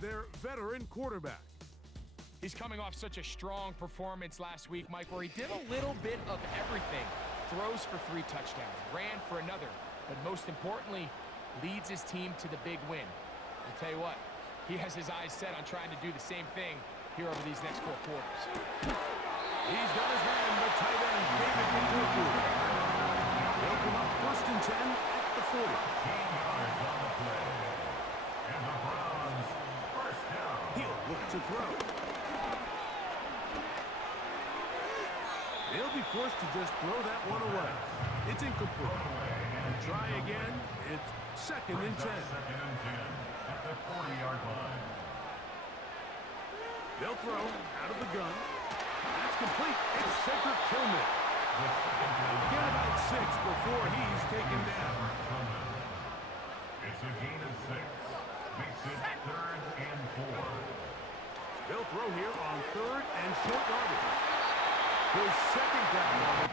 their veteran quarterback. He's coming off such a strong performance last week, Mike, where he did a little bit of everything. Throws for 3 touchdowns, ran for another, but most importantly, leads his team to the big win. I'll tell you what, he has his eyes set on trying to do the same thing here over these next 4 quarters. He's got his man, the tight end, David Njoku. They'll come up 1st and 10 at the 40. He'll look to throw. They'll be forced to just throw that one away. It's incomplete. And try again. It's 2nd and 10. At the 40-yard line. They'll throw out of the gun. That's complete. It's Cedric Tillman. Get about 6 before he's taken down. It's a gain of 6. Makes it 3rd and 4. They'll throw here on 3rd and short yardage. His 2nd down.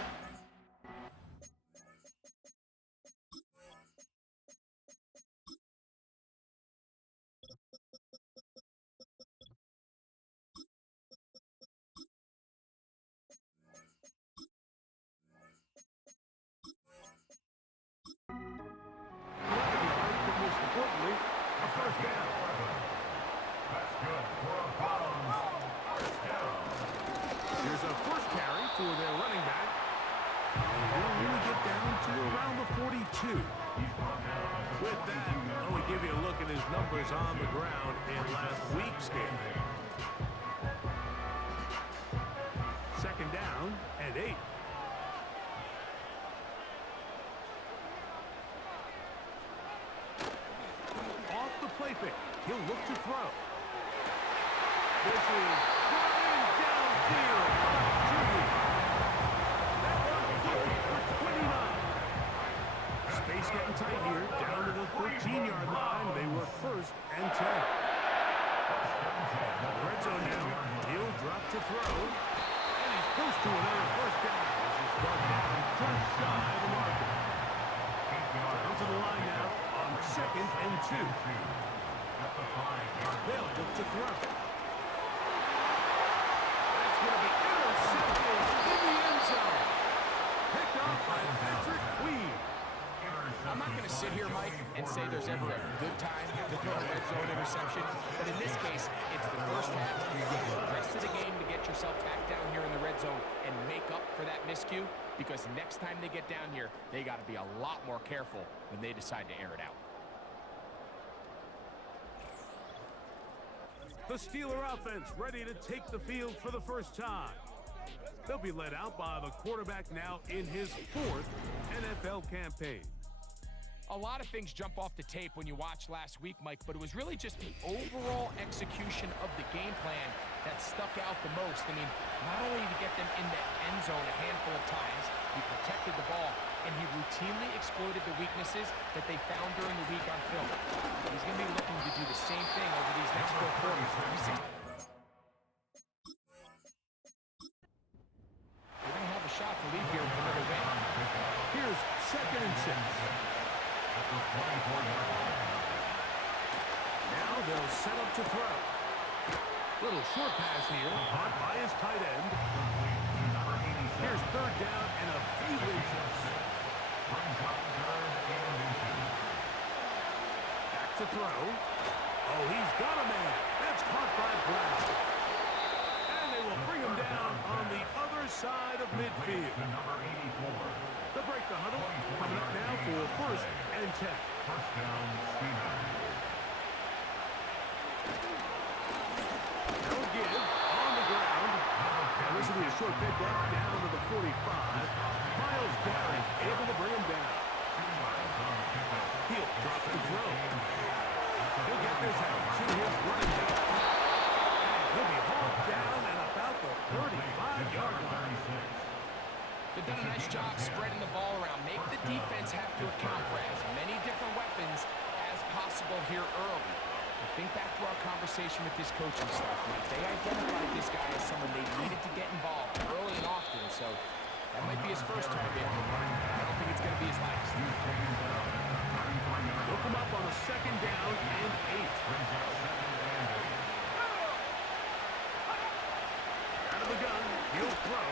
Most importantly, a 1st down. That's good for a bottom. 1st down. Here's a 1st carry for their running back. And he'll really get down to around the 42. With that, let me give you a look at his numbers on the ground in last week's game. 2nd down and 8. Off the play fake, he'll look to throw. This is going downfield. That one good for 29. Space getting tight here, down to the 13-yard line. They work 1st and 10. Red zone now. He'll drop to throw. And he's close to another 1st down. This is brought down just shy of the marker. Down to the line now on 2nd and 2. They'll look to throw. That's going to be intercepted in the end zone. Picked off by Patrick Queen. I'm not going to sit here, Mike, and say there's ever a good time to throw a red zone interception, but in this case, it's the 1st half. You get the rest of the game to get yourself back down here in the red zone and make up for that miscue, because next time they get down here, they got to be a lot more careful when they decide to air it out. The Steeler offense ready to take the field for the 1st time. They'll be led out by the quarterback now in his 4th NFL campaign. A lot of things jump off the tape when you watch last week, Mike, but it was really just the overall execution of the game plan that stuck out the most. I mean, not only did he get them in the end zone a handful of times, he protected the ball, and he routinely exploited the weaknesses that they found during the week on film. He's going to be looking to do the same thing over these next 4 quarters. They're going to have a shot to leave here with another win. Here's 2nd and 6. Now they'll set up to throw. Little short pass here, caught by his tight end. Here's 3rd down and a few inches. Back to throw. Oh, he's got a man. That's caught by Brown. And they will bring him down on the other side of midfield. They'll break the huddle. Coming up now for 1st and 10. 1st down, They'll give on the ground. And this will be a short pickup down to the 45. Myles Garrett able to bring him down. He'll drop the throw. He'll get this out to his running back. And he'll be hauled down at about the 35-yard line. They've done a nice job spreading the ball around. Make the defense have to account for as many different weapons as possible here early. I think back to our conversation with this coaching staff, Mike. They identified this guy as someone they needed to get involved early and often, so that might be his 1st target. I don't think it's going to be his last. Look him up on a 2nd down and 8. throw.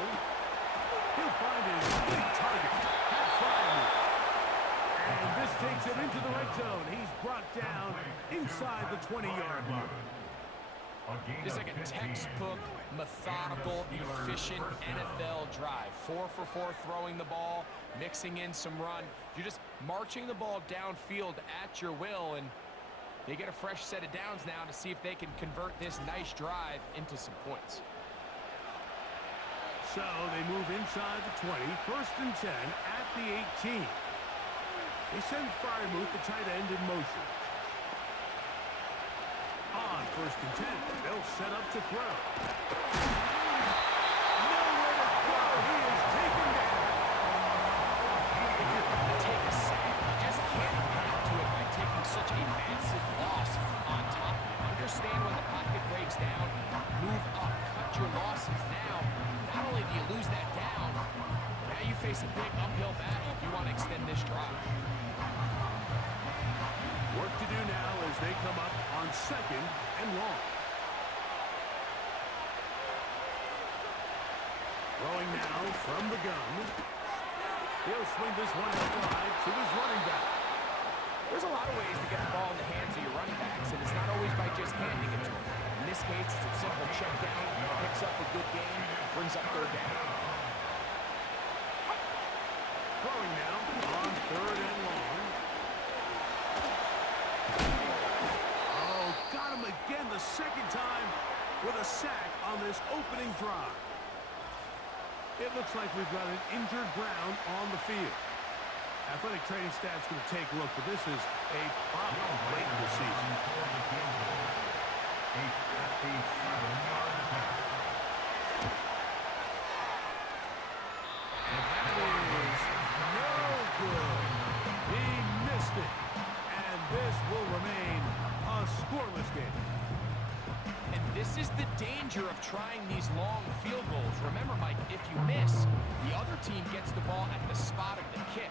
He'll find his big target. Pat Fryer. And this takes him into the red zone. He's brought down inside the 20-yard line. It's like a textbook, methodical, efficient NFL drive. 4 for 4 throwing the ball, mixing in some run. You're just marching the ball downfield at your will, and they get a fresh set of downs now to see if they can convert this nice drive into some points. So they move inside the 20, 1st and 10 at the 18. They send Freiermuth, the tight end, in motion. On 1st and 10, they'll set up to throw. Nowhere to go. He is taken down. If you're going to take a sack, you just can't add to it by taking such a massive loss on top of it. Understand when the pocket breaks down, move up, cut your losses. Now, not only do you lose that down, now you face a big uphill battle if you want to extend this drive. Work to do now as they come up on 2nd and long. Throwing now from the gun. He'll swing this one outside to his running back. There's a lot of ways to get the ball in the hands of your running backs, and it's not always by just handing it to them. In this case, it's a simple check down, picks up a good gain, brings up 3rd down. Throwing now on 3rd and long. Oh, got him again the 2nd time with a sack on this opening drive. It looks like we've got an injured Brown on the field. Athletic training staff's going to take a look, but this is a problem late in the season. And that is no good. He missed it. And this will remain a scoreless game. And this is the danger of trying these long field goals. Remember, Mike, if you miss, the other team gets the ball at the spot of the kick.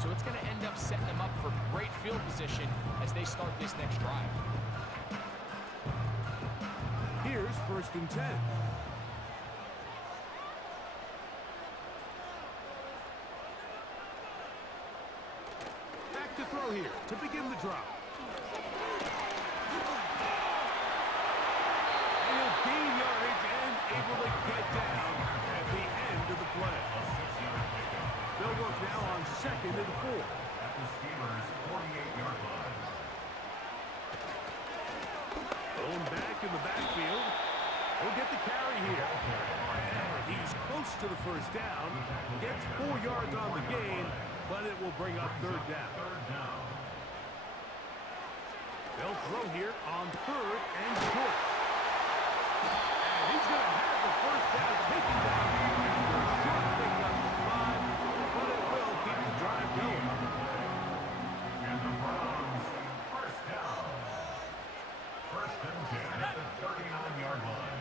So it's going to end up setting them up for great field position as they start this next drive. Here's 1st and 10. Back to throw here to begin the drive. He'll gain yardage and able to get down at the end of the play. They'll work now on 2nd and 4. At the Steelers' 48-yard line. Going back in the backfield. He'll get the carry here. And he's close to the 1st down. Gets 4 yards on the gain, but it will bring up 3rd down. They'll throw here on 3rd and short. And he's going to have the 1st down taken down. Short pickup of 5, but it will keep the drive going. And the Browns, 1st down. 1st and 10 at the 39-yard line.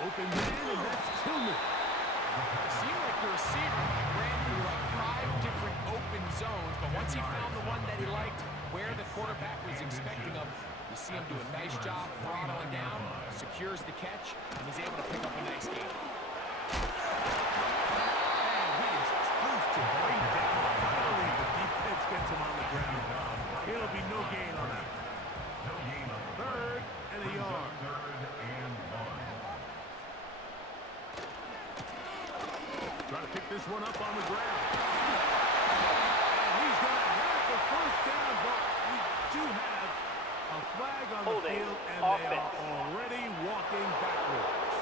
Open man, and that's Tillman. It seemed like the receiver ran through like 5 different open zones, but once he found the one that he liked, where the quarterback was expecting him, you see him do a nice job throttling down, secures the catch, and is able to pick up a nice gain. And he is tough to bring down. Finally, the defense gets him on the ground. It'll be no gain on that. No gain on the 3rd and a yard. 3rd and 1. Trying to pick this one up on the ground. And he's going to have the 1st down, but we do have a flag on the field, and they are already walking backwards.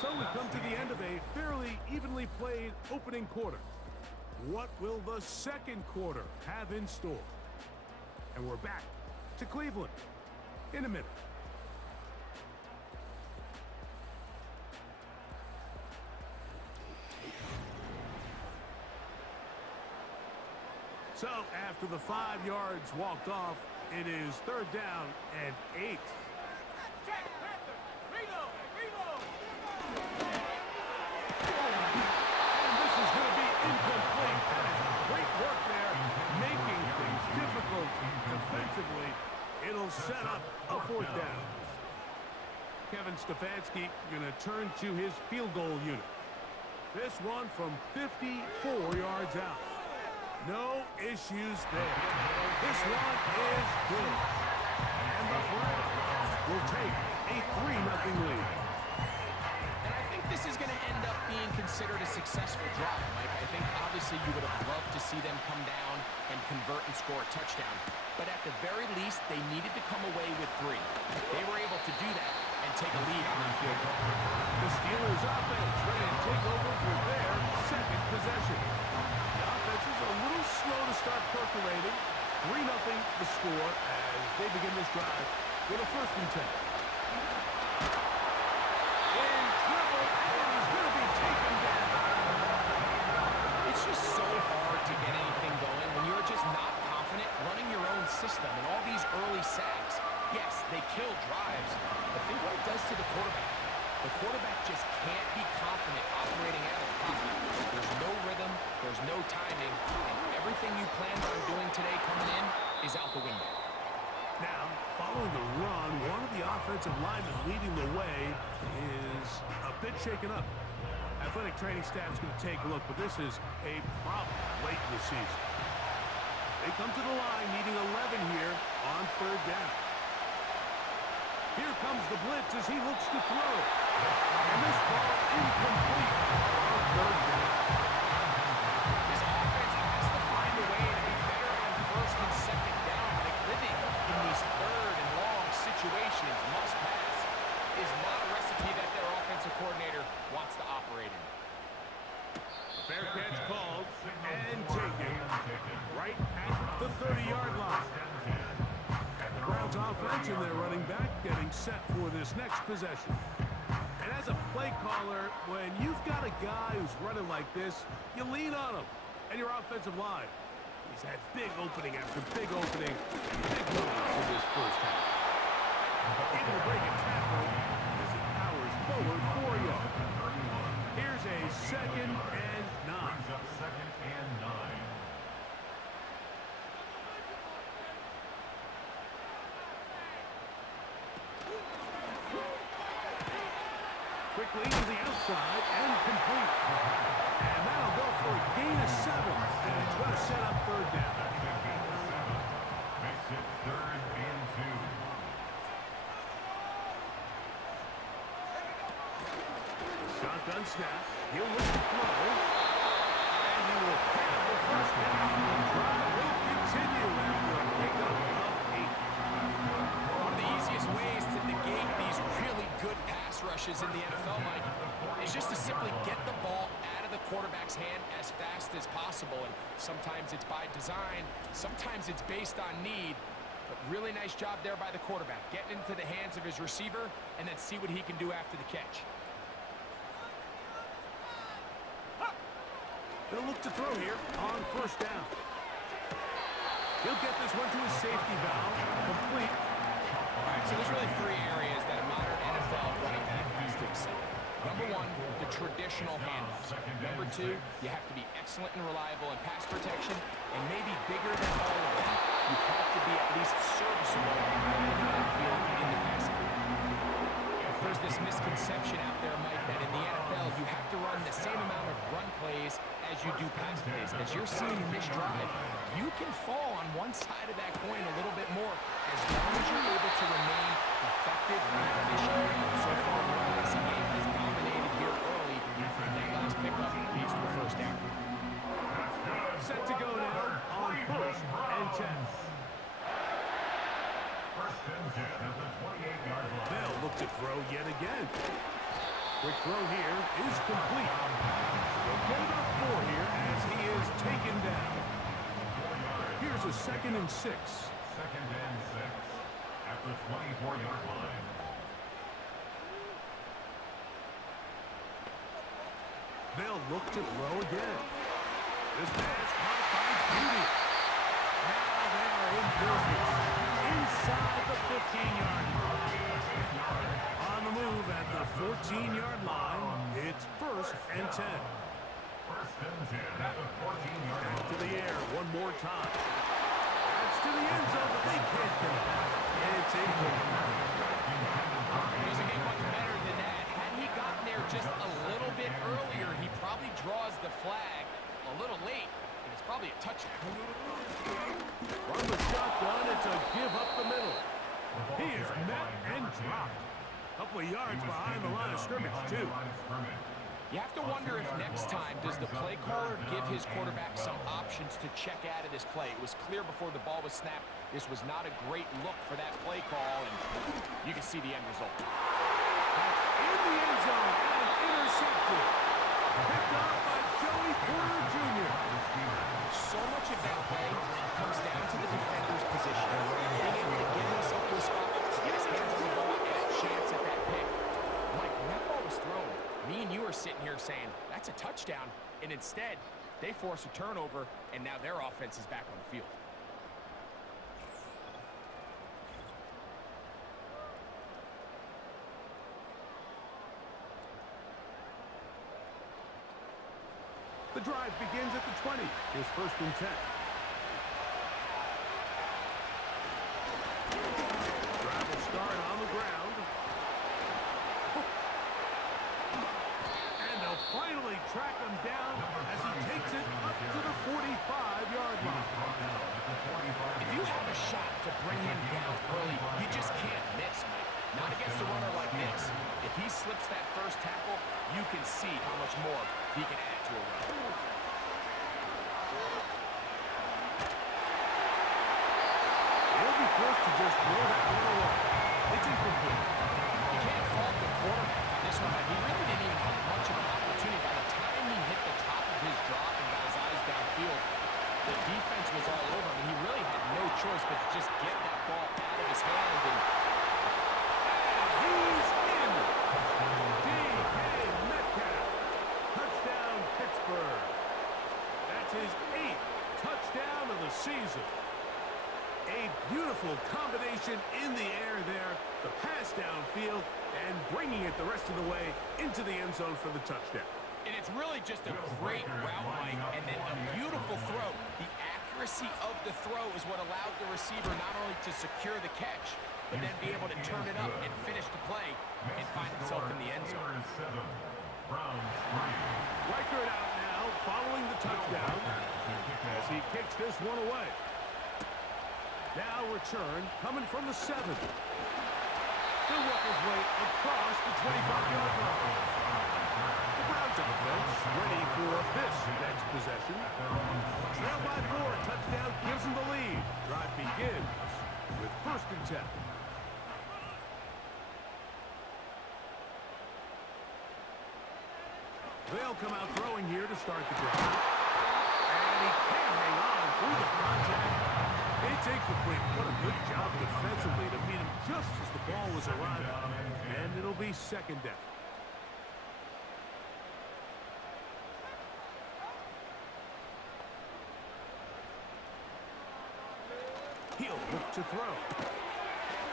So we've come to the end of a fairly evenly played opening quarter. What will the 2nd quarter have in store? And we're back to Cleveland in a minute. So after the 5 yards walked off, it is 3rd down and 8. And this is going to be incomplete. That is great work there, making things difficult defensively. It'll set up a 4th down. Kevin Stefanski going to turn to his field goal unit. This one from 54 yards out. No issues there. This one is good. And the Browns will take a 3-0 lead. And I think this is going to end up being considered a successful drive, Mike. I think obviously you would have loved to see them come down and convert and score a touchdown. But at the very least, they needed to come away with 3. They were able to do that and take a lead on their field goal. The Steelers offense ready to take over for their second possession. The offense is a little slow to start percolating. 3-0 the score as they begin this drive with a 1st and 10. In trouble, and he's going to be taken down. It's just so hard to get anything going when you're just not confident running your own system and all these early sacks. Yes, they kill drives, but think what it does to the quarterback. The quarterback just can't be confident operating out of the pocket. There's no rhythm, there's no timing, and everything you planned on doing today coming in is out the window. Now, following the run, one of the offensive linemen leading the way is a bit shaken up. Athletic training staff's going to take a look, but this is a problem late in the season. They come to the line needing 11 here on 3rd down. Here comes the blitz as he looks to throw. And this ball incomplete on 3rd down. This offense has to find a way to be better on 1st and 2nd down. Like living in these 3rd and long situations, must pass, is not a recipe that their offensive coordinator wants to operate in. Fair catch called and taken right at the 30-yard line. The Browns offense and their running back getting set for this next possession. And as a play caller, when you've got a guy who's running like this, you lean on him and your offensive line. He's had big opening after big opening and big moments in this first half. Able to break a tackle as he powers forward 4 yards. Here's a 2nd and 9. Brings up 2nd and 9. Quickly to the outside and complete. And that'll go for a gain of 7. And it's going to set up 3rd down. Makes it 3rd and 2. Shotgun snap. He'll look to throw. And he will have the 1st down. The drive will continue after a pickup of 8. One of the easiest ways to negate these really good pass rushes in the NFL, Mike, is just to simply get the ball out of the quarterback's hand as fast as possible. And sometimes it's by design, sometimes it's based on need. But really nice job there by the quarterback, getting into the hands of his receiver and then see what he can do after the catch. They'll look to throw here on 1st down. He'll get this one to his safety valve. Complete. All right, so there's really 3 areas that a modern NFL running back has to excel in. Number 1, the traditional handoffs. Number 2, you have to be excellent and reliable in pass protection, and maybe bigger than all of that, you have to be at least serviceable in the backfield in the passing game. There's this misconception out there, Mike, that in the NFL you have to run the same amount of run plays as you do pass plays. As you're seeing in this drive, you can fall on one side of that coin a little bit more as long as you're able to remain effective and efficient. So far, the passing game has dominated here early, and that last pickup leads to a 1st down. Set to go now on 1st and 10. 1st and 10 at the 28-yard line. They'll look to throw yet again. Quick throw here is complete. They'll get about 4 here as he is taken down. Here's a 2nd and 6. 2nd and 6 at the 24-yard line. They'll look to throw again. This pass caught by Beauty. Now they are in business inside the 15-yard line. On the move at the 14-yard line, it's 1st and 10. 1st and 10 at the 14-yard line. Back to the air one more time. That's to the end zone. They can't connect. It's incomplete. Doesn't get much better than that. Had he gotten there just a little bit earlier, he probably draws the flag a little late, and it's probably a touchdown. From the shotgun, it's a give up the middle. He is met and dropped. A couple of yards behind the line of scrimmage, too. You have to wonder if next time, does the play caller give his quarterback some options to check out of this play? It was clear before the ball was snapped, this was not a great look for that play call, and you can see the end result. In the end zone and intercepted. Picked off by Joey Porter Jr. So much of that play comes down to the defender's position. Being able to get himself to a spot, get his hands on the ball, and a chance at that pick. Mike, when that ball was thrown, me and you are sitting here saying, that's a touchdown, and instead, they force a turnover, and now their offense is back on the field. The drive begins at the 20. Here's 1st and 10. Drive will start on the ground. And they'll finally track him down as he takes it up to the 45-yard line. If you have a shot to bring him down early, you just can't miss, Mike. Not against a runner like this. If he slips that first tackle, you can see how much more he can add to a run. He'll be forced to just throw that one away. It's incomplete. You can't fault the quarterback on this one, but he really didn't even have much of an opportunity. By the time he hit the top of his drop and got his eyes downfield, the defense was all over him, and he really had no choice but to just get that ball out of his hand. And he's in. D.K. Metcalf. Touchdown, Pittsburgh. That's his 8th touchdown of the season. A beautiful combination in the air there, the pass downfield, and bringing it the rest of the way into the end zone for the touchdown. And it's really just a great route, Mike, and then a beautiful throw. The accuracy of the throw is what allowed the receiver not only to secure the catch, but then be able to turn it up and finish the play and find himself in the end zone. Reichert out now, following the touchdown, as he kicks this one away. Now return, coming from the 7. He'll work his way across the 25-yard line. The Browns offense ready for this next possession. Trail by 4, touchdown gives them the lead. Drive begins with 1st and 10. They'll come out throwing here to start the drive. And he can't hang on through the contact. It's incomplete. What a good job defensively to meet him just as the ball was arriving. And it'll be 2nd down. He'll look to throw.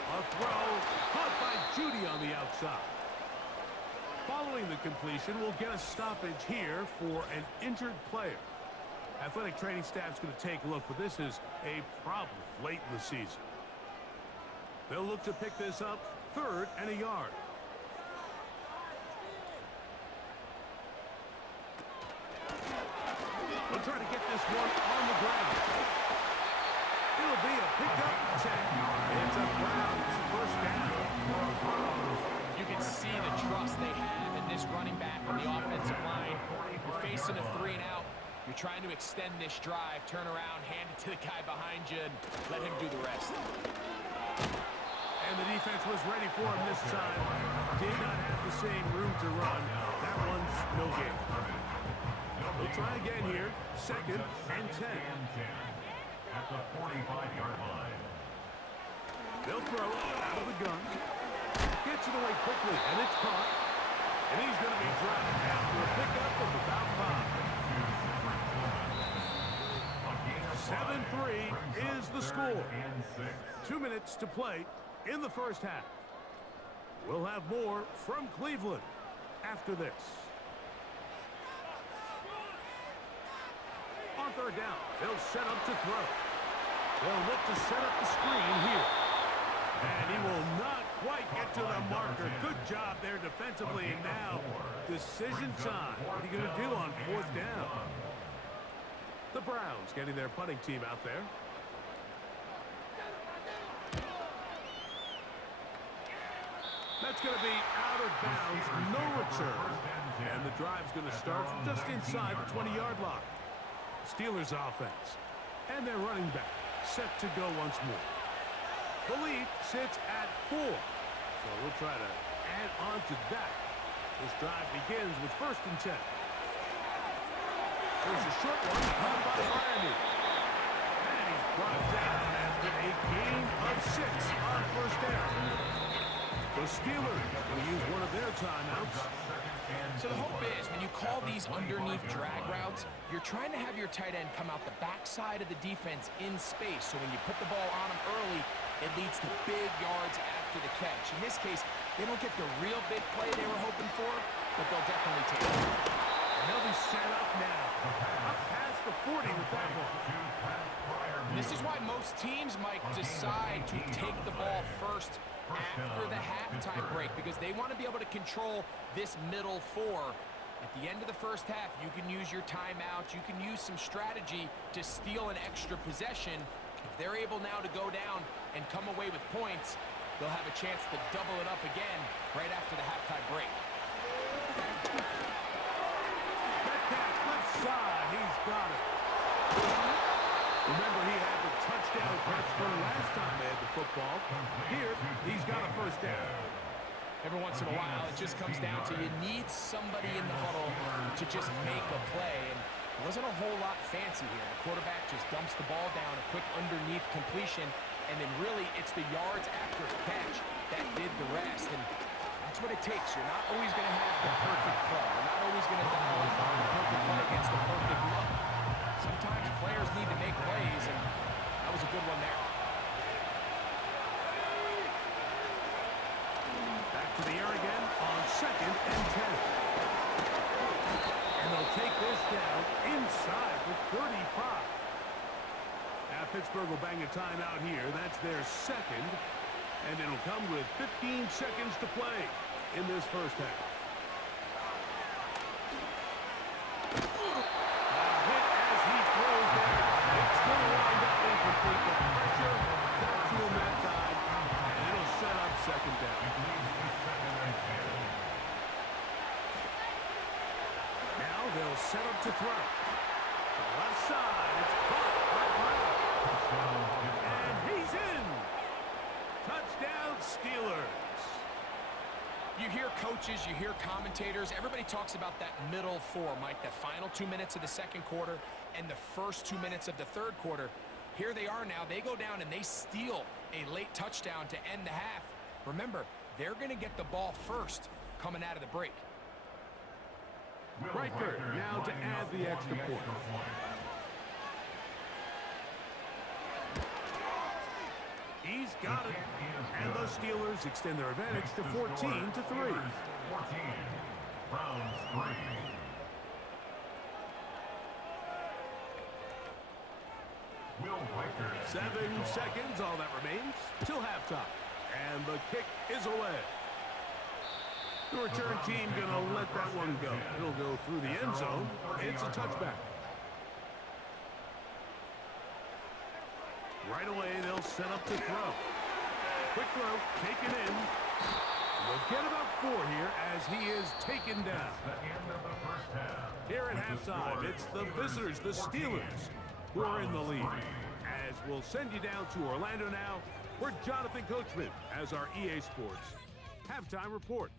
A throw caught by Judy on the outside. Following the completion, we'll get a stoppage here for an injured player. Athletic training staff's going to take a look, but this is a problem late in the season. They'll look to pick this up, 3rd and a yard. They'll try to get this one on the ground. It'll be a pickup 10. It's a Browns 1st down. You can see the trust they have in this running back on the offensive line. You're facing a 3 and out. You're trying to extend this drive, turn around, hand it to the guy behind you, and let him do the rest. And the defense was ready for him this time. Did not have the same room to run. That one's no gain. We'll try again here. 2nd and 10. At the 45-yard line. They'll throw out of the gun. Gets it away quickly, and it's caught. And he's going to be dropped after a pickup of about 5. 7-3 is the score. 2 minutes to play in the 1st half. We'll have more from Cleveland after this. On 3rd down, they'll set up to throw. They'll look to set up the screen here. And he will not quite get to the marker. Good job there defensively. And now, decision time. What are you going to do on 4th down? The Browns getting their punting team out there. That's going to be out of bounds, no return. And the drive's going to start just inside the 20-yard line. Steelers offense. And their running back set to go once more. The lead sits at 4. So we'll try to add on to that. This drive begins with 1st and 10. There's a short one caught by Miami. And he's brought down after a gain of 6 on 1st down. The Steelers will use one of their timeouts. So the hope is when you call these underneath drag routes, you're trying to have your tight end come out the backside of the defense in space. So when you put the ball on him early, it leads to big yards after the catch. In this case, they don't get the real big play they were hoping for, but they'll definitely take it. And they'll be set up now. Up past the 40 with that one. And this is why most teams might decide to take the ball first after the halftime break, because they want to be able to control this middle 4. At the end of the first half, you can use your timeout. You can use some strategy to steal an extra possession. If they're able now to go down and come away with points, they'll have a chance to double it up again right after the halftime break. Metcalf left side. He's got it. Remember, he had the touchdown catch the last time they had the football. Here, he's got a 1st down. Every once in a while, it just comes down to you need somebody in the huddle to just make a play. And it wasn't a whole lot fancy here. The quarterback just dumps the ball down, a quick underneath completion, and then really it's the yards after a catch that did the rest. And that's what it takes. You're not always going to have the perfect play. You're not always going to dial up the perfect play against the perfect look. Sometimes players need to make plays, and that was a good one there. Back to the air again on 2nd and 10. And they'll take this down inside the 35. Now Pittsburgh will bang a timeout here. That's their 2nd. And it'll come with 15 seconds to play in this first half. Second down. Now they'll set up to throw. To the left side, it's caught by Brown. And he's in. Touchdown, Steelers. You hear coaches, you hear commentators, everybody talks about that middle 4, Mike, the final 2 minutes of the second quarter and the first 2 minutes of the third quarter. Here they are now. They go down and they steal a late touchdown to end the half. Remember, they're going to get the ball first coming out of the break. Riker now to add the extra point. He's got it. And the Steelers extend their advantage to 14-3. 14. Browns 3. 7 seconds, all that remains, till halftime. And the kick is away. The return team going to let that one go. It'll go through the end zone. It's a touchback. Right away, they'll set up to throw. Quick throw, taken in. They'll get about 4 here as he is taken down. Here at halftime, it's the visitors, the Steelers, who are in the lead. As we'll send you down to Orlando now, where Jonathan Coachman has our EA Sports halftime report.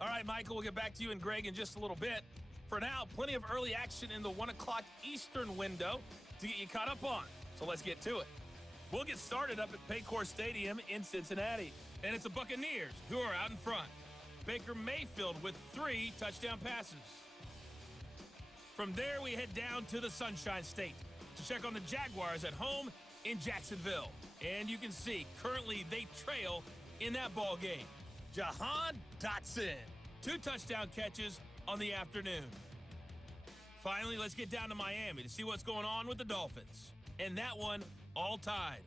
All right, Michael, we'll get back to you and Greg in just a little bit. For now, plenty of early action in the 1 o'clock Eastern window to get you caught up on. So let's get to it. We'll get started up at Paycor Stadium in Cincinnati. And it's the Buccaneers who are out in front. Baker Mayfield with 3 touchdown passes. From there, we head down to the Sunshine State to check on the Jaguars at home in Jacksonville. And you can see, currently they trail in that ball game. Jahan Dotson, 2 touchdown catches on the afternoon. Finally, let's get down to Miami to see what's going on with the Dolphins. And that one all tied.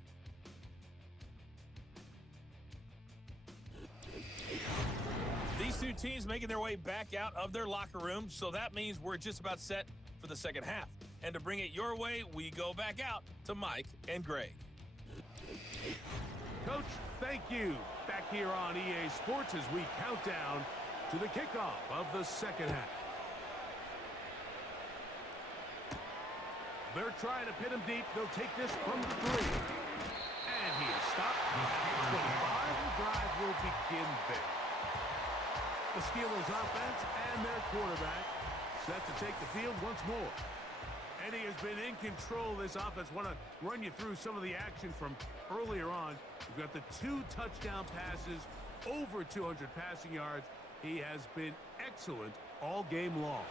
These two teams making their way back out of their locker room, so that means we're just about set for the second half. And to bring it your way, we go back out to Mike and Greg. Coach, thank you. Back here on EA Sports as we count down to the kickoff of the second half. They're trying to pin him deep. They'll take this from the 3. And he is stopped at the 25. The drive will begin there. The Steelers offense and their quarterback set to take the field once more. And he has been in control of this offense. Want to run you through some of the action from earlier on. We've got the 2 touchdown passes, over 200 passing yards. He has been excellent all game long.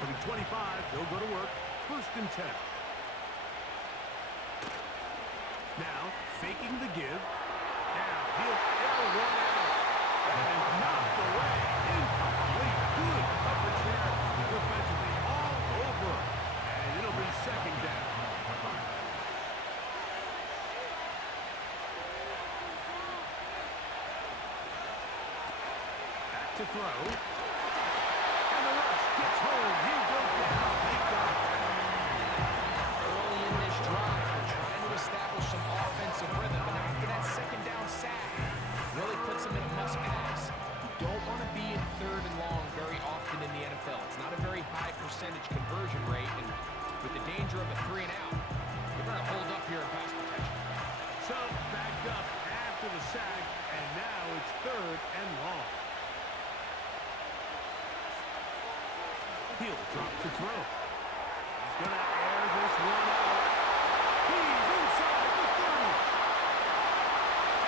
Putting 25, they'll go to work. 1st and 10. Now, faking the give. Now, he'll air one out. That is knocked away. Incomplete. Good coverage here. Defensively all over. And it'll be 2nd down. Back to throw. And the rush gets home. He'll go down. Thank God. Early in this drive, they're trying to establish some offensive rhythm, and after that 2nd down sack, really puts them in a must-pass. You don't want to be in 3rd and long very often in the NFL. It's not a very high percentage conversion rate, and with the danger of a 3 and out, they're going to hold up here in pass protection. So, backed up after the sack, and now it's 3rd and long. He'll drop to throw. He's going to air this one out. He's inside the 30.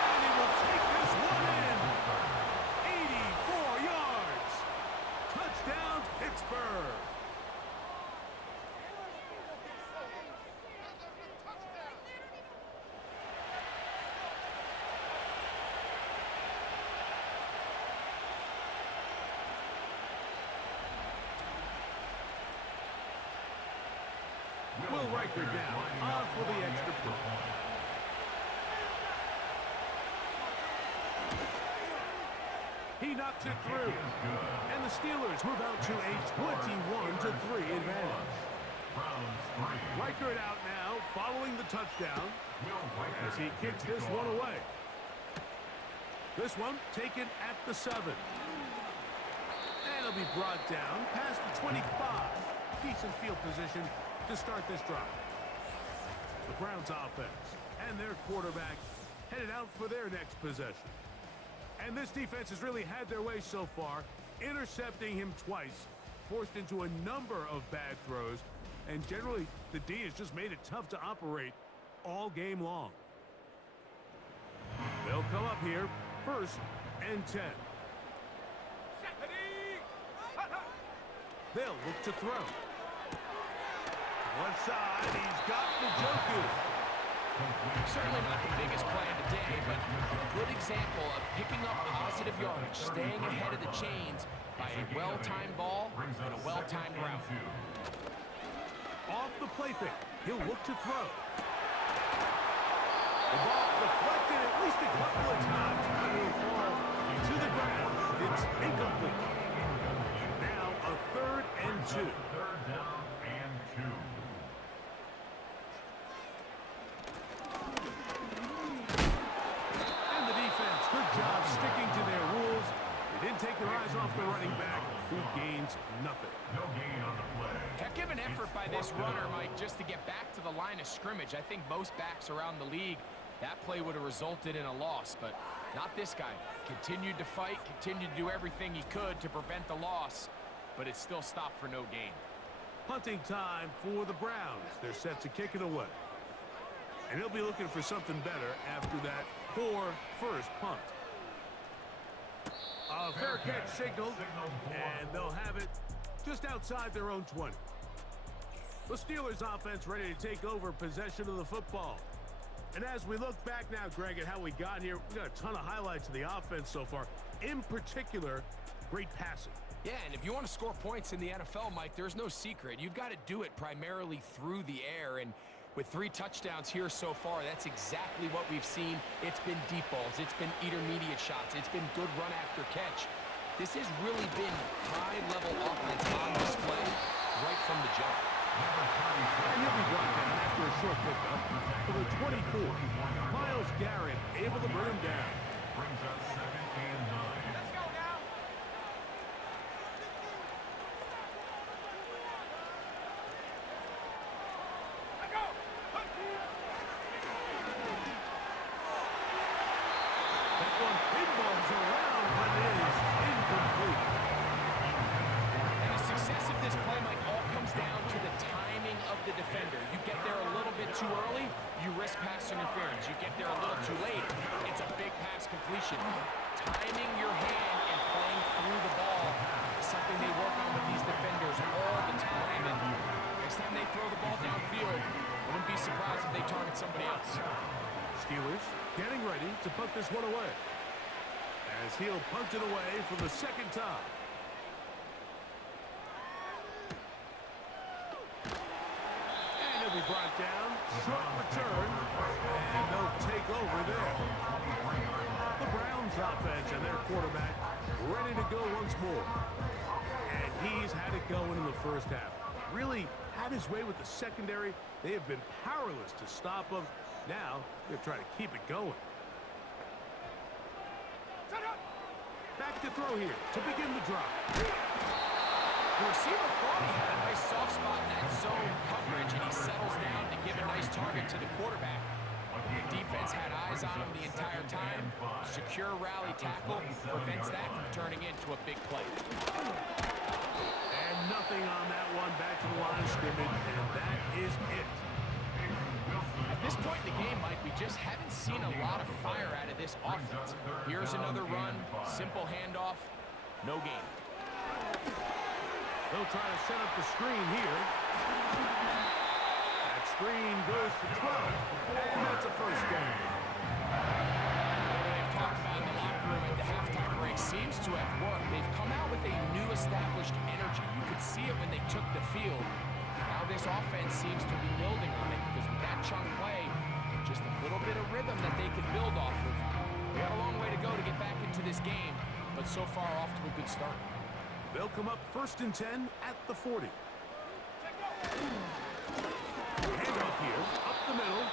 And he will take this one in. 84 yards. Touchdown, Pittsburgh. Will Riker down, on for the extra point. He knocks it through. And the Steelers move out to a 21-3 advantage. Riker it out now, following the touchdown, as he kicks this one away. This one taken at the 7. And it'll be brought down past the 25. Decent field position to start this drive. The Browns offense and their quarterback headed out for their next possession. And this defense has really had their way so far, intercepting him twice, forced into a number of bad throws, and generally the D has just made it tough to operate all game long. They'll come up here, 1st and 10. They'll look to throw. Left side, he's got Njoku. Certainly not the biggest play of the day, but a good example of picking up positive yardage, staying ahead of the chains by a well-timed ball and a well-timed route. Off the play fake, he'll look to throw. The ball deflected at least a couple of times, but it will fall to the ground. It's incomplete. Now a 3rd and 2. 3rd down and 2. Good job sticking to their rules. They didn't take their eyes off the running back, who gains nothing. No gain on the play. Heck of an effort by this runner, Mike, just to get back to the line of scrimmage. I think most backs around the league, that play would have resulted in a loss, but not this guy. Continued to fight, continued to do everything he could to prevent the loss, but it still stopped for no gain. Punting time for the Browns. They're set to kick it away. And he'll be looking for something better after that poor first punt. A fair catch signaled, and they'll have it just outside their own 20. The Steelers offense ready to take over possession of the football. And as we look back now, Greg, at how we got here, we got a ton of highlights of the offense so far. In particular, great passing. Yeah, and if you want to score points in the NFL, Mike, there's no secret. You've got to do it primarily through the air, and With 3 touchdowns here so far, that's exactly what we've seen. It's been deep balls. It's been intermediate shots. It's been good run after catch. This has really been high-level offense on display right from the jump. And he'll be brought down after a short pickup for the 24. Myles Garrett able to bring him down. Brings up 2nd and 9. Let's go now. That one pinballs around, but is incomplete. And the success of this play, Mike, all comes down to the timing of the defender. You get there a little bit too early, you risk pass interference. You get there a little too late, it's a big pass completion. Timing your hand and playing through the ball is something they work on with these defenders all the time. And next time they throw the ball downfield, I wouldn't be surprised if they target somebody else. Steelers getting ready to put this one away, as he'll punt it away for the 2nd time. And he'll be brought down. Short return. And they'll take over there. The Browns offense and their quarterback ready to go once more. And he's had it going in the first half. Really had his way with the secondary. They have been powerless to stop him. Now, they're trying to keep it going. Back to throw here to begin the drive. The receiver thought he had a nice soft spot in that zone coverage, and he settles down to give a nice target to the quarterback. But the defense had eyes on him the entire time. Secure rally tackle prevents that from turning into a big play. And nothing on that one. Back to the line of scrimmage, and that is it. At this point in the game, Mike, we just haven't seen a lot of fire out of this offense. Here's another run, simple handoff, no gain. They'll try to set up the screen here. That screen goes for 12, and that's a first down. What they've talked about in the locker room at the halftime break seems to have worked. They've come out with a new established energy. You could see it when they took the field. Now this offense seems to be building on it, because with that chunk play, just a little bit of rhythm that they can build off of. They got a long way to go to get back into this game, but so far off to a good start. They'll come up 1st and 10 at the 40. Handoff here, up the middle.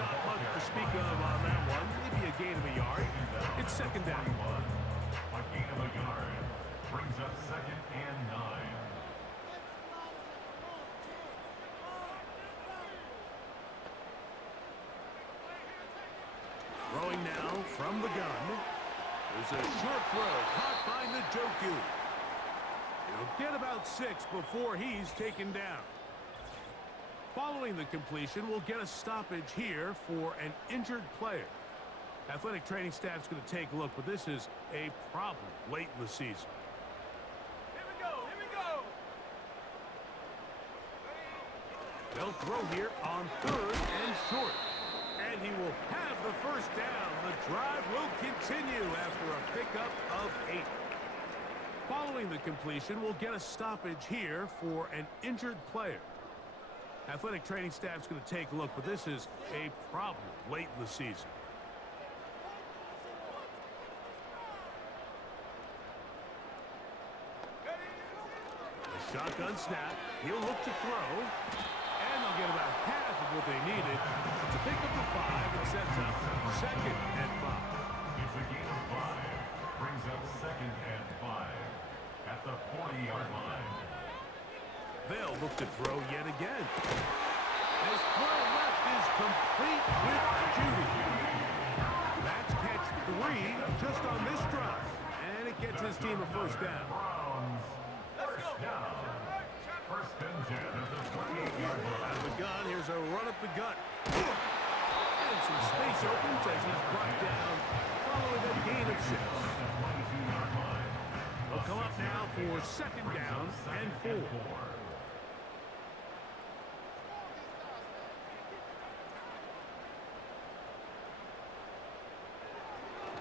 Not much to speak of on that one. Maybe a gain of a yard. It's 2nd down. A gain of a yard. Brings up 2nd and 9. Throwing now from the gun. There's a short throw caught by Njoku. He'll get about 6 before he's taken down. Following the completion, we'll get a stoppage here for an injured player. Athletic training staff's going to take a look, but this is a problem late in the season. Here we go, here we go. They'll throw here on 3rd and short. And he will have the first down. The drive will continue after a pickup of 8. Following the completion, we'll get a stoppage here for an injured player. Athletic training staff's going to take a look, but this is a problem late in the season. The shotgun snap. He'll look to throw. And they'll get about half of what they needed to pick up the 5 and sets up 2nd and 5. It's a gain of 5. Brings up 2nd and 5 at the 40-yard line. They'll look to throw yet again. His throw left is complete with Judy. That's catch 3 just on this drive. And it gets his team a first down. Browns, first down. 1st and 10 at the 28-yard line. Out of the gun, here's a run up the gut. And some space opens as he's brought down following a gain of 6. They'll come up now for 2nd down and 4.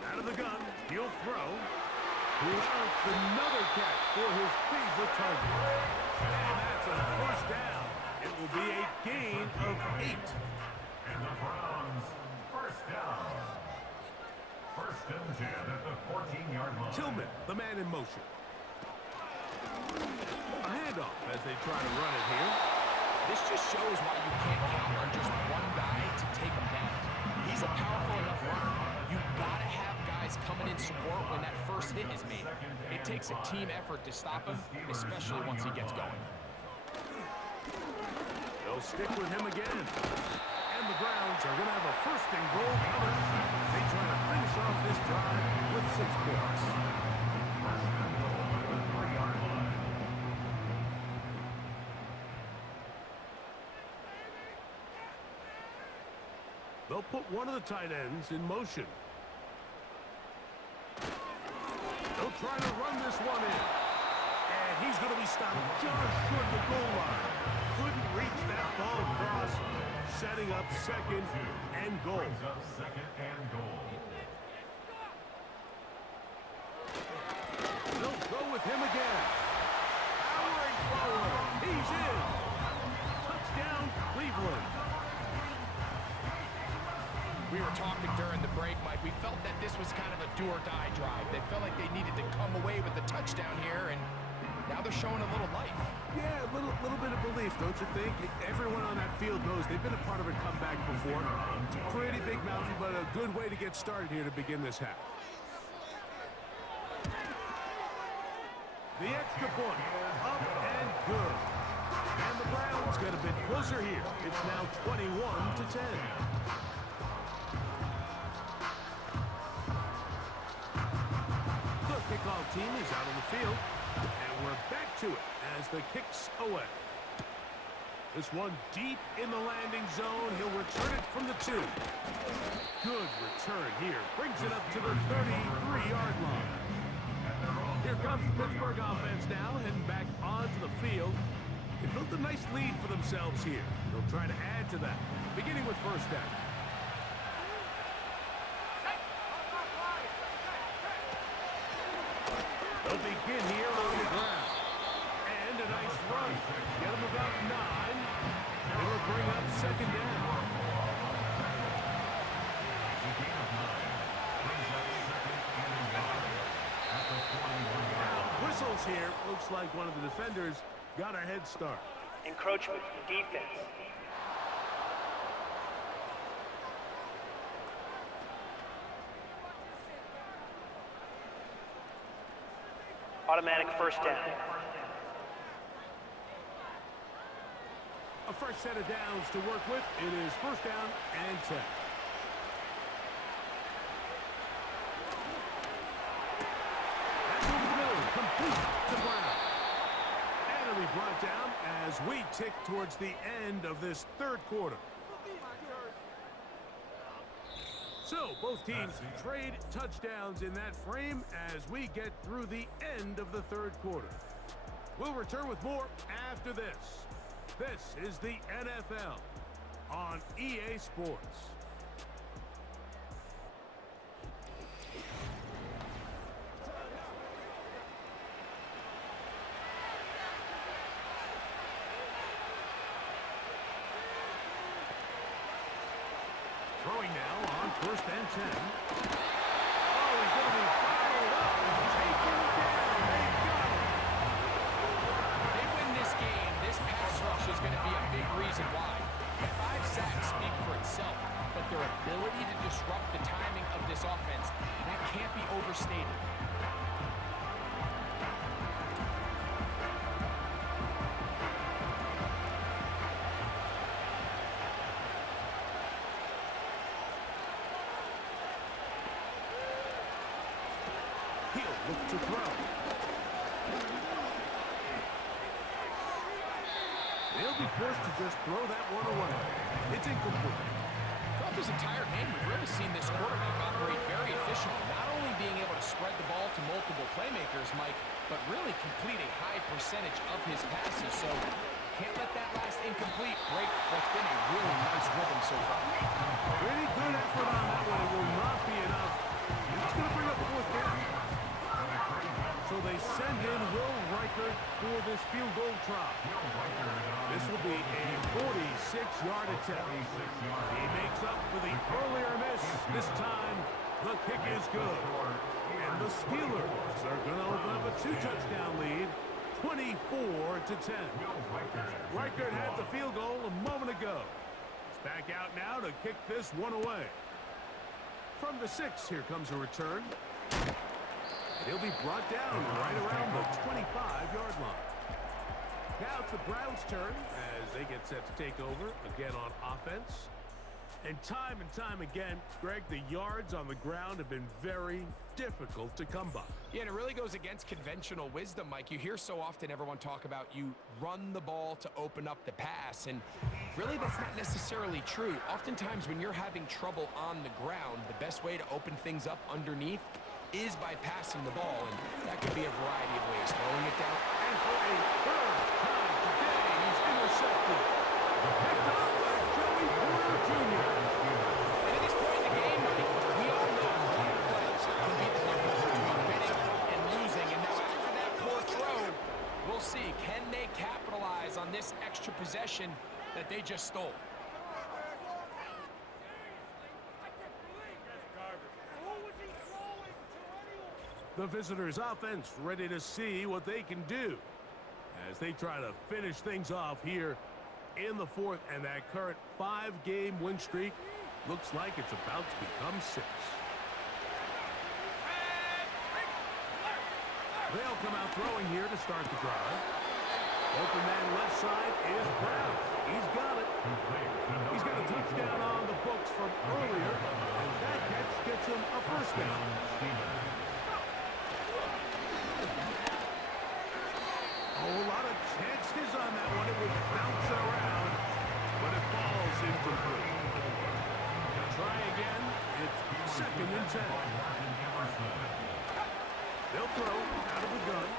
Out of the gun, he'll throw. Mounts another catch for his favorite target. And that's a first down It will be a gain of 8. And the Browns, first down. First and 10 at the 14-yard line. Tillman, the man in motion. A handoff as they try to run it here. This just shows why you can't count on just one guy to take him down. He's a powerful enough runner. You gotta have guys coming in support when that first hit is made. It takes a team effort to stop him, especially once he gets going. They'll stick with him again. And the Browns are going to have a first and goal coming. They try to finish off this drive with 6 points. First and goal at the 3-yard line. They'll put one of the tight ends in motion. They'll try to run this one in. And he's going to be stopped just short of the goal line. Couldn't reach that ball across, setting up second and goal. Brings up second and goal. They'll go with him again. Powering forward. He's in. Touchdown, Cleveland. We were talking during the break, Mike. We felt that this was kind of a do-or-die drive. They felt like they needed to come away with the touchdown here, and now they're showing a little life. Yeah, a little bit of belief, don't you think? Everyone on that field knows they've been a part of a comeback before. It's a pretty big mountain, but a good way to get started here to begin this half. The extra point, up and good. And the Browns get a bit closer here. It's now 21-10. The kickoff team is out on the field. And we're back to it as the kick's away. This one deep in the landing zone. He'll return it from the 2. Good return here. Brings it up to the 33-yard line. Here comes the Pittsburgh offense now, heading back onto the field. They built a nice lead for themselves here. They'll try to add to that, beginning with first down. They'll begin here on the ground. And a nice run. Get them about 9. It'll bring up second down. Now, whistles here. Looks like one of the defenders got a head start. Encroachment, defense. Automatic first down. A fresh set of downs to work with. It is first down and 10. That's over the middle. Complete to Brown. And it'll be brought down as we tick towards the end of this third quarter. So, both teams trade touchdowns in that frame as we get through the end of the third quarter. We'll return with more after this. This is the NFL on EA Sports. Throwing now on first and 10. Oh, he's going to be fouled up and taken down. They got him. If they win this game, this pass rush is going to be a big reason why. The 5 sacks speak for itself, but their ability to disrupt the timing of this offense, that can't be overstated. He'll look to throw. They'll be forced to just throw that one away. It's incomplete. Throughout this entire game, we've really seen this quarterback operate very efficiently, not only being able to spread the ball to multiple playmakers, Mike, but really complete a high percentage of his passes. So can't let that last incomplete break what's been a really nice rhythm so far. Pretty good effort on that one. It will not be enough. It's going to bring up fourth down. So they send in Will Riker for this field goal try. This will be a attempt. He makes up for the earlier miss. This time, the kick is good. And the Steelers are going to open up a 2-touchdown lead, 24-10. Reichert had the field goal a moment ago. He's back out now to kick this one away. From the 6, here comes a return. And he'll be brought down right around the 25-yard line. Now it's the Browns' turn as they get set to take over again on offense. And time again, Greg, the yards on the ground have been very difficult to come by. Yeah, and it really goes against conventional wisdom, Mike. You hear so often everyone talk about you run the ball to open up the pass, and really that's not necessarily true. Oftentimes when you're having trouble on the ground, the best way to open things up underneath is by passing the ball, and that could be a variety of ways. Throwing it down. And for a third time today, he's intercepted. Picked up by Joey Porter Jr. And at this point in the game, Mike, we all know one play can be the difference between winning and losing. And now after that poor throw, we'll see, can they capitalize on this extra possession that they just stole? The visitors' offense ready to see what they can do as they try to finish things off here in the fourth, and that current 5-game win streak looks like it's about to become 6. They'll come out throwing here to start the drive. Open man left side is Brown. He's got it. He's got a touchdown on the books from earlier, and that catch gets him a first down. A lot of chances on that one. It was bouncing around, but it falls incomplete. Try again. It's 2nd and 10. They'll throw out of the gun.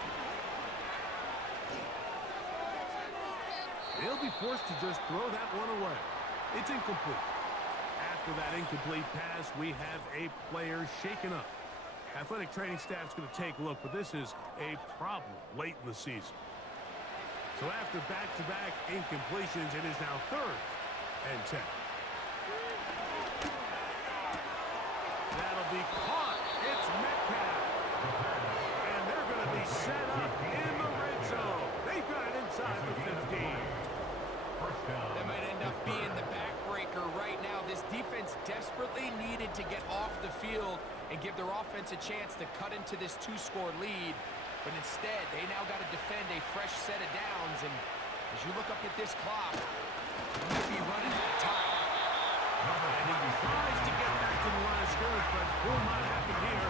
They'll be forced to just throw that one away. It's incomplete. After that incomplete pass, we have a player shaken up. Athletic training staff's going to take a look, but this is a problem late in the season. So after back-to-back incompletions, it is now 3rd and 10. That'll be caught. It's Metcalf. And they're going to be set up in the red zone. They've got it inside the 15. That might end up being the backbreaker right now. This defense desperately needed to get off the field and give their offense a chance to cut into this 2-score lead. But instead, they now got to defend a fresh set of downs. And as you look up at this clock, they might be running out of time. And he tries to get back to the line of scrimmage, but will not happen here.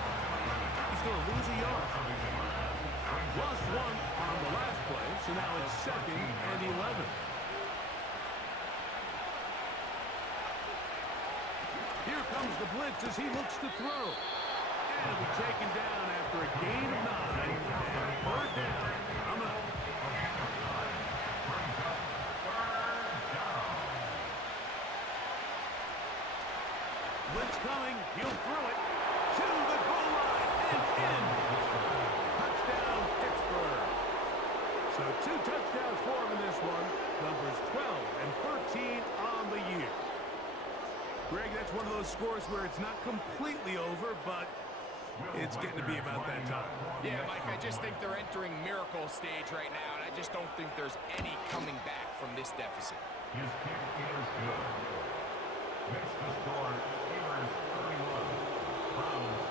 He's going to lose a yard. Lost 1 on the last play, so now it's 2nd and 11. Here comes the blitz as he looks to throw. And will be taken down after a gain of 9. And 3rd down. Blitz coming. He'll throw it to the goal line and in. Touchdown, Pittsburgh. So 2 touchdowns for him in this one. Numbers 12 and 13 on the year. Greg, that's one of those scores where it's not completely over, but it's getting to be about that time. Yeah, Mike, I just think they're entering miracle stage right now, and I just don't think there's any coming back from this deficit. His kick is good. Next to score, Steelers 31, Browns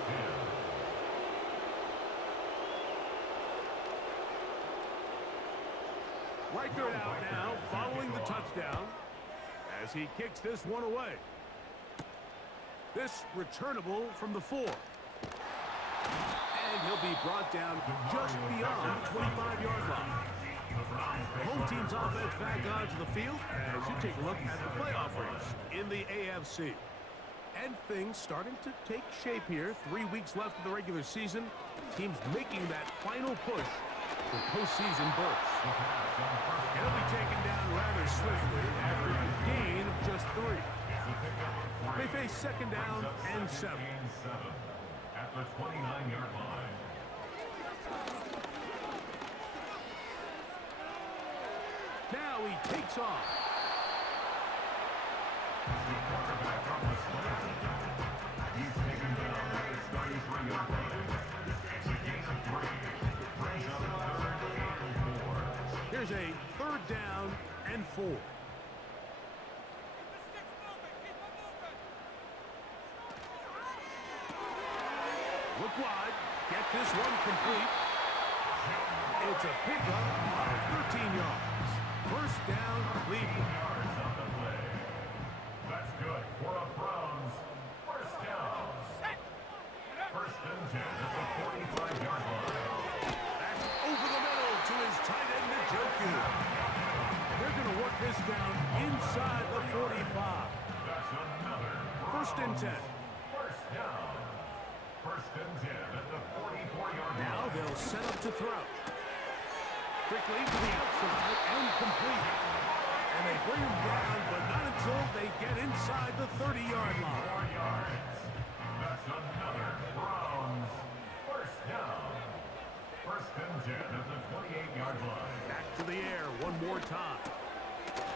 10. Reichert out now, following the touchdown, as he kicks this one away. This returnable from the 4. And he'll be brought down just beyond the 25-yard line. The home team's offense back onto the field as you take a look at the playoff race in the AFC. And things starting to take shape here. 3 weeks left of the regular season. Teams making that final push for postseason berths. He'll be taken down rather swiftly after a gain of just 3. They face 2nd down and 7. At the 29-yard line. Now he takes off. The quarterback from Wisconsin. He's taken down at his 33-yard line. It's a gain of 3. Brings up third and 4. Here's a 3rd down and 4. Look wide. Get this one complete. It's a pickup of 13 yards. First down, Cleveland. Yards on the play. That's good for a Browns first down. First and 10 at the 45-yard line. Back over the middle to his tight end, Njoku. And they're going to work this down inside the 45. That's another First and 10. first down. First and 10 at the 44-yard line. Now they'll set up to throw. Quickly to the outside and complete. And they bring him down, but not until they get inside the 30-yard line. 4 yards. That's another Browns first down. First and 10 at the 28-yard line. Back to the air one more time.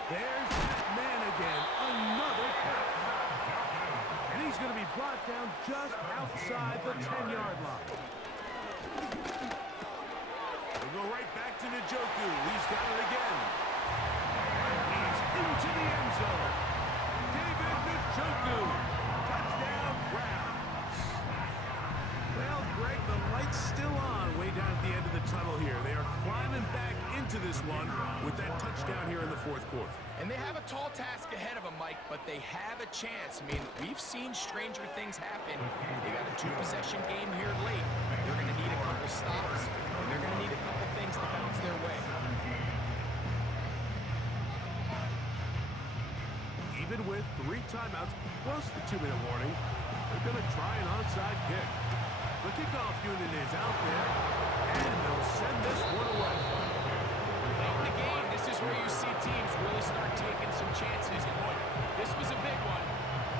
There's that man again. Another catch. And he's going to be brought down just outside the 10-yard line. We'll go right back to Njoku. He's got it again. He's into the end zone. David Njoku. Touchdown, Browns. Well, Greg, the light's still on way down at the end of the tunnel here. They are climbing back into this one with that touchdown here in the 4th quarter. And they have a tall task ahead of them, Mike, but they have a chance. I mean, we've seen stranger things happen. They got a 2-possession game here late. They're going to need a couple stops, and they're going to need a couple things to bounce their way. Even with 3 timeouts plus the 2-minute warning, they're going to try an onside kick. The kickoff unit is out there, and they'll send this one away. Late in the game, this is where you see teams really start taking some chances. And boy, this was a big one,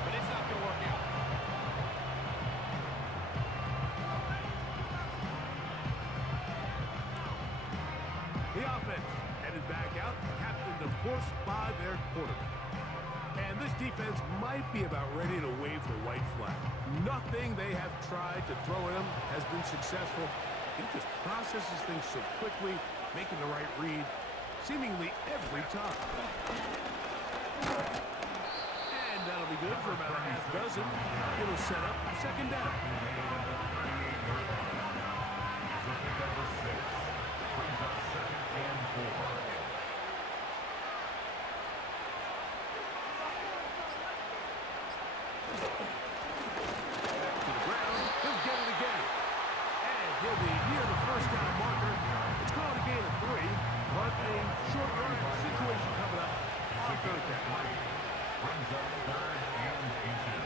but it's not going to work out. The offense headed back out, captained, of course, by their quarterback. And this defense might be about ready to wave the white flag. Nothing they have tried to throw at him has been successful. He just processes things so quickly, making the right read seemingly every time. And that'll be good for about a half dozen. It'll set up 2nd down. Brings up 2nd and 4. To the ground, he'll get it again. And he'll be near the first down marker. It's called a gain of 3, but a short yardage situation coming up on 3rd down. Brings up 3rd and 18.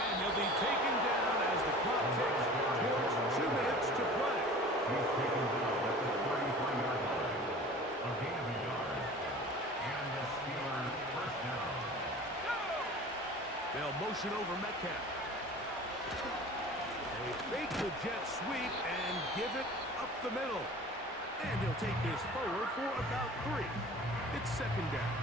And he'll be taken down as the clock ticks towards 2 minutes to play. He's taken down at the 33-yard line. A gain of a yard. And the Steelers first down. They'll motion over Metcalf. They fake the jet sweep and give it up the middle. And he'll take this forward for about 3. It's 2nd down.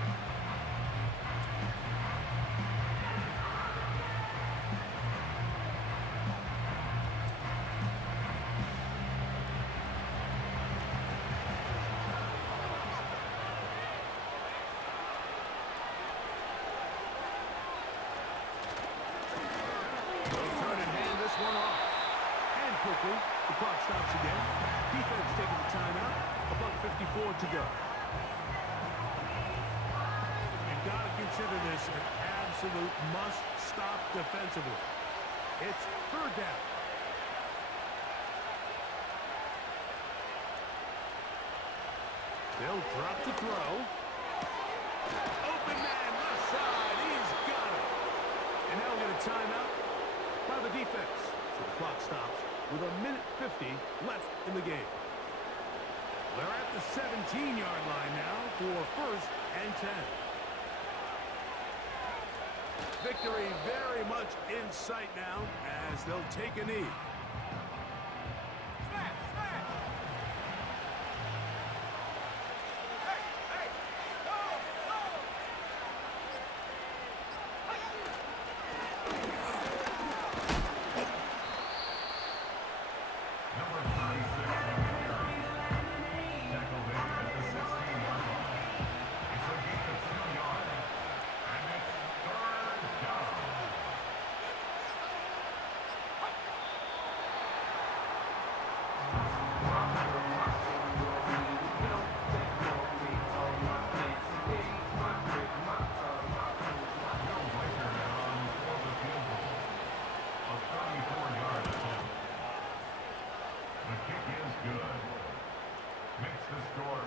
They'll turn and hand this one off. And quickly, the clock stops again. Defense taking the timeout. $1:54 to go. You've got to consider this an absolute must-stop defensively. It's 3rd down. They'll drop to throw. Open man, left side. He's got it. And now we'll get a timeout by the defense. So the clock stops with 1:50 left in the game. They're at the 17-yard line now for 1st and 10. Victory very much in sight now as they'll take a knee. Return on for the field goal. A 34-yard attempt. The kick is good. Makes the score.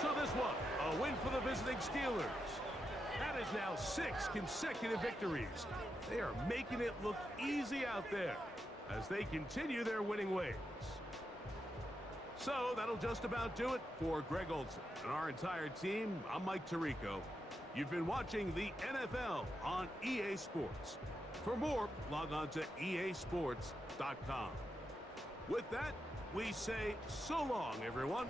So this one, a win for the visiting Steelers. That is now 6 consecutive victories. They are making it look easy out there as they continue their winning ways. So that'll just about do it for Greg Olson and our entire team. I'm Mike Tirico. You've been watching the NFL on EA Sports. For more, log on to easports.com. With that, we say so long, everyone.